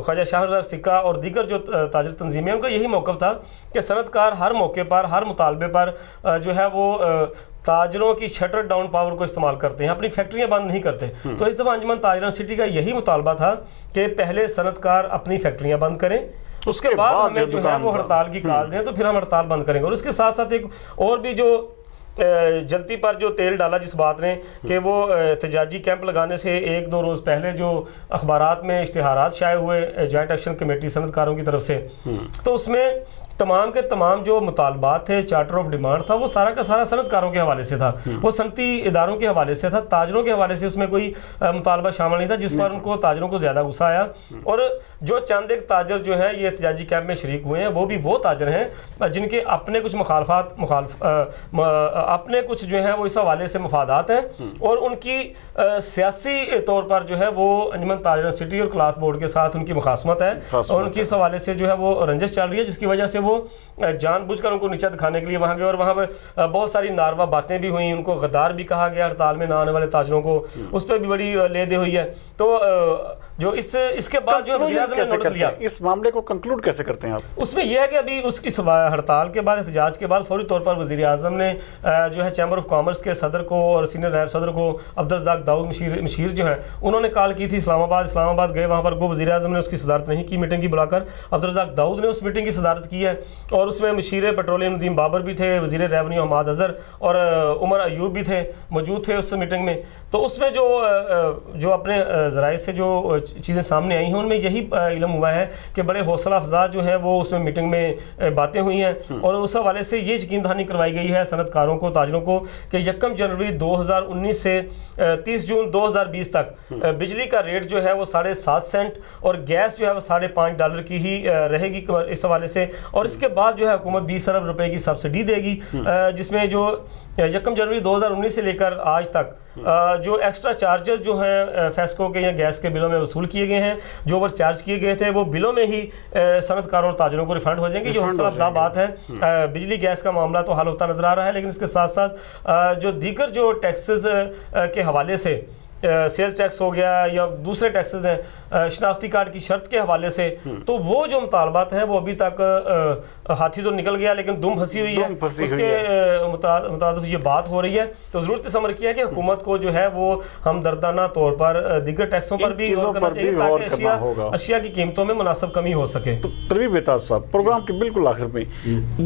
ख्वाजा शाहरज़ाद सिक्का और दीगर जो ताजर तंजीमें, उनका यही मौक़िफ़ था कि सनतकार हर मौके पर, हर मुतालबे पर जो है वो ताजरों की शटर डाउन पावर को इस्तेमाल करते हैं, अपनी फैक्ट्रियां बंद नहीं करते। तो इस दफ़ा अंजुमन ताजरन सिटी का यही मुतालबा था कि पहले सनतकार अपनी फैक्ट्रियां बंद करें, उसके बाद हमें जो है वो हड़ताल की काल दें, तो फिर हम हड़ताल बंद करेंगे। और इसके साथ साथ एक और भी जो जलती पर जो तेल डाला जिस बात ने कि वो एहतजाजी कैंप लगाने से 1-2 रोज़ पहले जो अखबारात में इश्तिहारात शाये हुए जॉइंट एक्शन कमेटी सनतकारों की तरफ से, तो उसमें तमाम के तमाम जो मुतालबात थे, चार्टर ऑफ डिमांड था, वो सारा का सारा सनतकारों के हवाले से था, वो सनती इदारों के हवाले से था, ताजरों के हवाले से उसमें कोई मुतालबा शामिल नहीं था, जिस पर उनको ताजरों को ज़्यादा गुस्सा आया। और जो चंद एक ताजर जो हैं ये एहतजाजी कैंप में शरीक हुए हैं, वो भी वो ताजर हैं जिनके अपने कुछ अपने कुछ जो है वो इस हवाले से मफादात हैं, और उनकी सियासी तौर पर जो है वो अंजुमन ताजर सिटी और क्लाथ बोर्ड के साथ उनकी मुखासमत है, और उनकी इस हवाले से जो है वो रंजिश चल रही है, जिसकी वजह से वो जानबूझकर उनको नीचा दिखाने के लिए वहाँ गए, और वहाँ पर बहुत सारी नारवा बातें भी हुई, उनको गद्दार भी कहा गया हड़ताल में ना आने वाले ताजरों को, उस पर भी बड़ी ले दे हुई है। तो जो इसके बाद जो कैसे करते हैं इस मामले को कंक्लूड कैसे करते हैं आप? उसमें यह है कि अभी इस हड़ताल के बाद, एहतजाज के बाद फौरी तौर पर वज़ीर आज़म ने जो है चैम्बर ऑफ कॉमर्स के सदर को और सीनियर नायब सदर को अब्दुल-रज़्ज़ाक़ दाऊद मशीर जो हैं उन्होंने कॉल की थी इस्लामाबाद गए, वहाँ पर गो वज़ीर आज़म ने उसकी सदारत नहीं की मीटिंग की बुलाकर, अब्दुल-रज़्ज़ाक़ दाऊद ने उस मीटिंग की सदारत की है, और उसमें मशीर पेट्रोलियम नदीम बाबर भी थे, वज़ीर रेवन्यू हमाद अज़हर और उमर अयूब भी थे, मौजूद थे उस मीटिंग में। तो उसमें जो अपने ज़राए से जो चीज़ें सामने आई हैं उनमें यही इल्म हुआ है कि बड़े हौसला अफजा जो है वो उसमें मीटिंग में बातें हुई हैं, और उस हवाले से ये यकीन दहानी करवाई गई है सनतकारों को, ताजरों को, कि 1 जनवरी 2019 से 30 जून 2020 तक बिजली का रेट जो है वो 7.5 सेंट और गैस जो है वो $5.5 की ही रहेगी इस हवाले से, और इसके बाद जो है हुकूमत 20 अरब रुपए की सब्सिडी देगी, जिसमें जो 1 जनवरी 2019 से लेकर आज तक जो एक्स्ट्रा चार्जेस जो हैं फेस्को के या गैस के बिलों में वसूल किए गए हैं, जो ओवर चार्ज किए गए थे, वो बिलों में ही सनतकारों और ताजरों को रिफंड हो जाएंगे, जो हौसला अफजा बात है। बिजली गैस का मामला तो हल होता नजर आ रहा है, लेकिन इसके साथ साथ जो दीगर जो टैक्सेस के हवाले से, सेल्स टैक्स हो गया या दूसरे टैक्सेस हैं, शनाख्ती कार्ड की शर्त के हवाले से, तो वो जो मुतालबात हैं वो अभी तक हाथी तो निकल गया लेकिन दुम फंसी हुई है, उसके मुताबिक ये बात हो रही है। तो जरूरत इस अमर की है कि हुकूमत को जो है वो हमदर्दाना तौर पर दीगर टैक्सों पर भी गौर करना चाहिए, ताकि अशिया की कीमतों में मुनासिब कमी हो सके। तो तनवीर बेताब साहब, प्रोग्राम के बिल्कुल आखिर में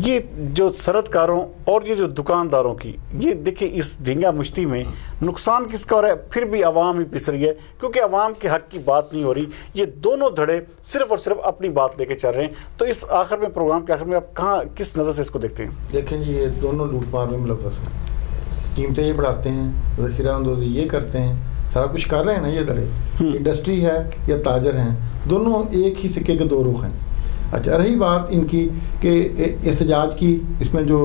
ये जो सनतकारों और ये जो दुकानदारों की, ये देखिए इस धींगा मुश्ती में नुकसान किसका हो रहा है? फिर भी आवाम ही पिस रही है, क्योंकि आवाम के हक की बात नहीं हो रही। ये दोनों धड़े सिर्फ और सिर्फ अपनी बात लेके चल रहे हैं। तो इस आखिर में, प्रोग्राम के आखिर में, आप कहाँ किस नज़र से इसको देखते हैं? देखें जी, ये दोनों लूटमार में मुलव्वस हैं, कीमतें ये बढ़ाते हैं, ज़ख़ीरा अंदोज़ी ये करते हैं, सारा कुछ कर रहे हैं ना ये धड़े। इंडस्ट्री है या ताजर हैं, दोनों एक ही सिक्के के दो रुख हैं। अच्छा, रही बात इनकी कि एहतजाज की, इसमें जो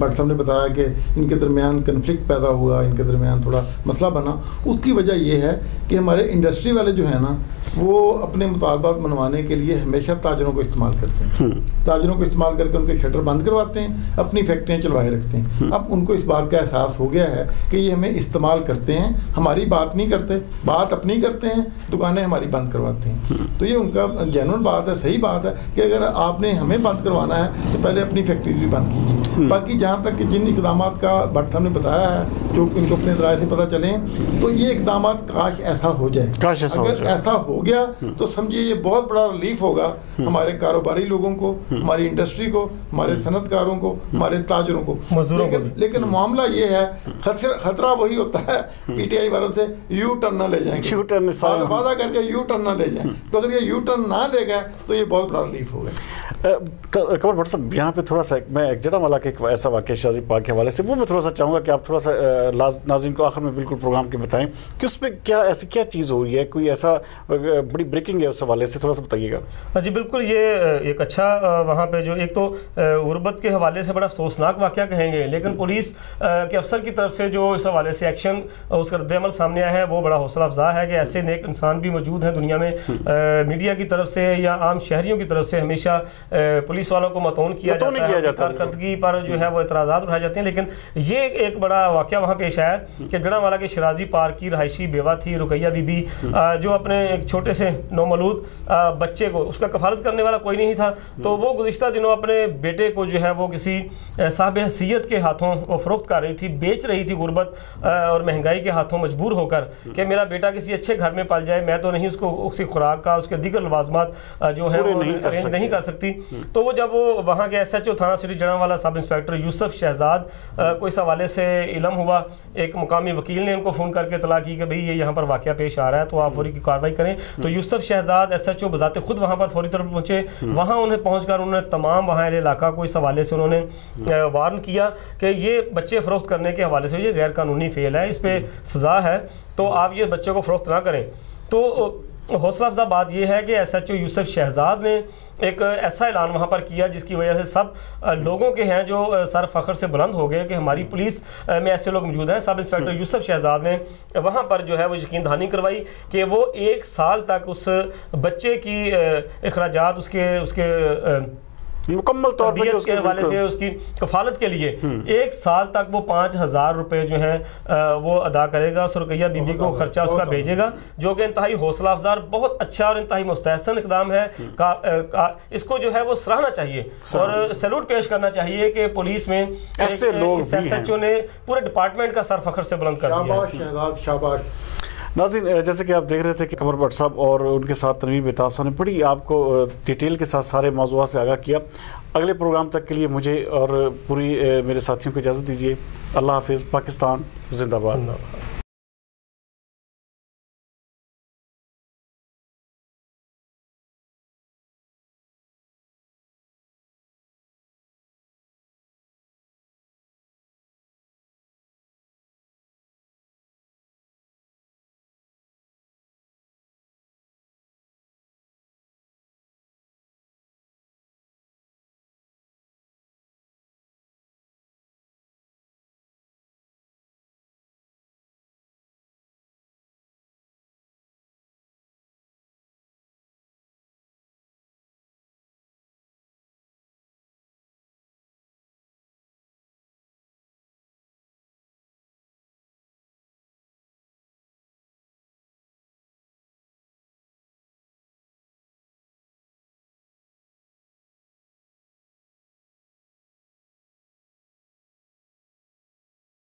भट्ट साहब ने बताया कि इनके दरमियान कन्फ्लिक्ट पैदा हुआ, इनके दरमियान थोड़ा मसला बना, उसकी वजह यह है कि हमारे इंडस्ट्री वाले जो है ना वो अपने मुतालबात मनवाने के लिए हमेशा ताजरों को इस्तेमाल करते हैं। ताजरों को इस्तेमाल करके उनके शटर बंद करवाते हैं, अपनी फैक्ट्रियाँ चलवाए रखते हैं। अब उनको इस बात का एहसास हो गया है कि ये हमें इस्तेमाल करते हैं, हमारी बात नहीं करते, बात अपनी करते हैं, दुकानें हमारी बंद करवाते हैं। तो ये उनका जेन्युइन बात है, सही बात है कि अगर आपने हमें बंद करवाना है तो पहले अपनी फैक्ट्री भी बंद कीजिए। बाकी जहाँ तक कि जिन इकदाम का भट्ट साहब ने बताया है, जो इनको अपने राय से पता चले, तो ये इकदाम काश ऐसा हो जाए। अगर ऐसा हो गया तो समझिए ये बहुत बड़ा रिलीफ होगा हमारे कारोबारी लोगों को, हमारी इंडस्ट्री को, हमारे सनतकारों को, हमारे ताजरों को, मजदूरों को। लेकिन मामला ये है, खतरा वही होता है पीटीआई वालों से, यू टर्न ना ले जाएंगे, वादा करके यू टर्न ना ले जाए। तो अगर ये यू टर्न ना ले गए तो ये बहुत बड़ा रिलीफ होगा। कमर भट्ट साहब, यहाँ पे थोड़ा सा मैं एक जड़ामाला के एक ऐसा वाक़या शाजी पाक के हवाले से, वो मैं थोड़ा सा चाहूँगा कि आप थोड़ा सा नाज़रीन को आखिर में बिल्कुल प्रोग्राम के बताएं कि उसमें क्या ऐसी क्या चीज़ हो रही है, कोई ऐसा बड़ी ब्रेकिंग है उस हवाले से, थोड़ा सा बताइएगा। जी बिल्कुल, ये एक अच्छा वहाँ पे जो एक तो गुर्बत के हवाले से बड़ा अफसोसनाक वाक़या कहेंगे, लेकिन पुलिस के अफसर की तरफ से जो इस हवाले से एक्शन उसका रद्द-ए-अमल सामने आया है वो बड़ा हौसला अफजा है कि ऐसे नेक इंसान भी मौजूद हैं दुनिया में। मीडिया की तरफ से या आम शहरियों की तरफ से हमेशा पुलिस वालों को मतौन किया जाता है, कारकर्दगी पर जो है वो एतराज़ात उठाए जाते हैं। लेकिन ये एक बड़ा वाक़या वहाँ पेश आया कि जड़ावाला के शराजी पार्क की रहायशी बेवा थी रुकैया बीबी, जो अपने एक छोटे से नौमौलूद बच्चे को, उसका कफालत करने वाला कोई नहीं था, तो वो गुज़िश्ता दिनों अपने बेटे को जो है वो किसी साहब हैसियत के हाथों वो फ़रोख्त कर रही थी, बेच रही थी, गुर्बत और महंगाई के हाथों मजबूर होकर कि मेरा बेटा किसी अच्छे घर में पल जाए, मैं तो नहीं उसको उसकी खुराक का, उसके दीगर लवाजमात जो है वो अरेंज नहीं कर सकती। तो वो जब वो वहाँ के SHO थाना city Jaranwala sub inspector Yusuf Shahzad को इस हवाले से इल्म हुआ, एक मुकामी वकील ने उनको फ़ोन करके इतला की कि भाई ये यहाँ पर वाक़या पेश आ रहा है तो आप फौरी की कार्रवाई करें। तो यूसुफ शहजाद SHO बजाते खुद वहाँ पर फौरी तौर पर पहुँचे। वहाँ उन्हें पहुँचकर उन्होंने तमाम वहाँ इलाका को इस हवाले से उन्होंने वार्न किया कि ये बच्चे फ़रोख्त करने के हवाले से ये गैर कानूनी फेल है, इस पर सज़ा है, तो आप ये बच्चों को फ़रोख्त ना करें। तो हौसला अफजा बात यह है कि SHO यूसुफ शहजाद ने एक ऐसा ऐलान वहाँ पर किया जिसकी वजह से सब लोगों के हैं जो सर फ़ख्र से बुलंद हो गए कि हमारी पुलिस में ऐसे लोग मौजूद हैं। सब इंस्पेक्टर यूसुफ शहजाद ने वहाँ पर जो है वो यकीन दहानी करवाई कि वो 1 साल तक उस बच्चे की अखराजात उसके मुकम्मल तौर पर के हवाले से उसकी कफालत के लिए 1 साल तक वो 5,000 रुपये जो हैं वो अदा करेगा। रुकैया बीबी को खर्चा उसका भेजेगा, जो कि इंतहाई हौसला अफजार बहुत अच्छा और इंतहाई मुस्तहसन इकदाम है। इसको जो है वो सराहना चाहिए और सैल्यूट पेश करना चाहिए कि पुलिस में ऐसे लोग SHO ने पूरे डिपार्टमेंट का सर फख्र से बुलंद कर दिया। शाबाश। नाज़रीन, जैसे कि आप देख रहे थे कि कमर भट्ट साहब और उनके साथ तनवीर बेताब साहब ने बड़ी आपको डिटेल के साथ सारे मौज़ूआत से आगाह किया। अगले प्रोग्राम तक के लिए मुझे और पूरी मेरे साथियों को इजाज़त दीजिए। अल्लाह हाफिज़। पाकिस्तान जिंदाबाद।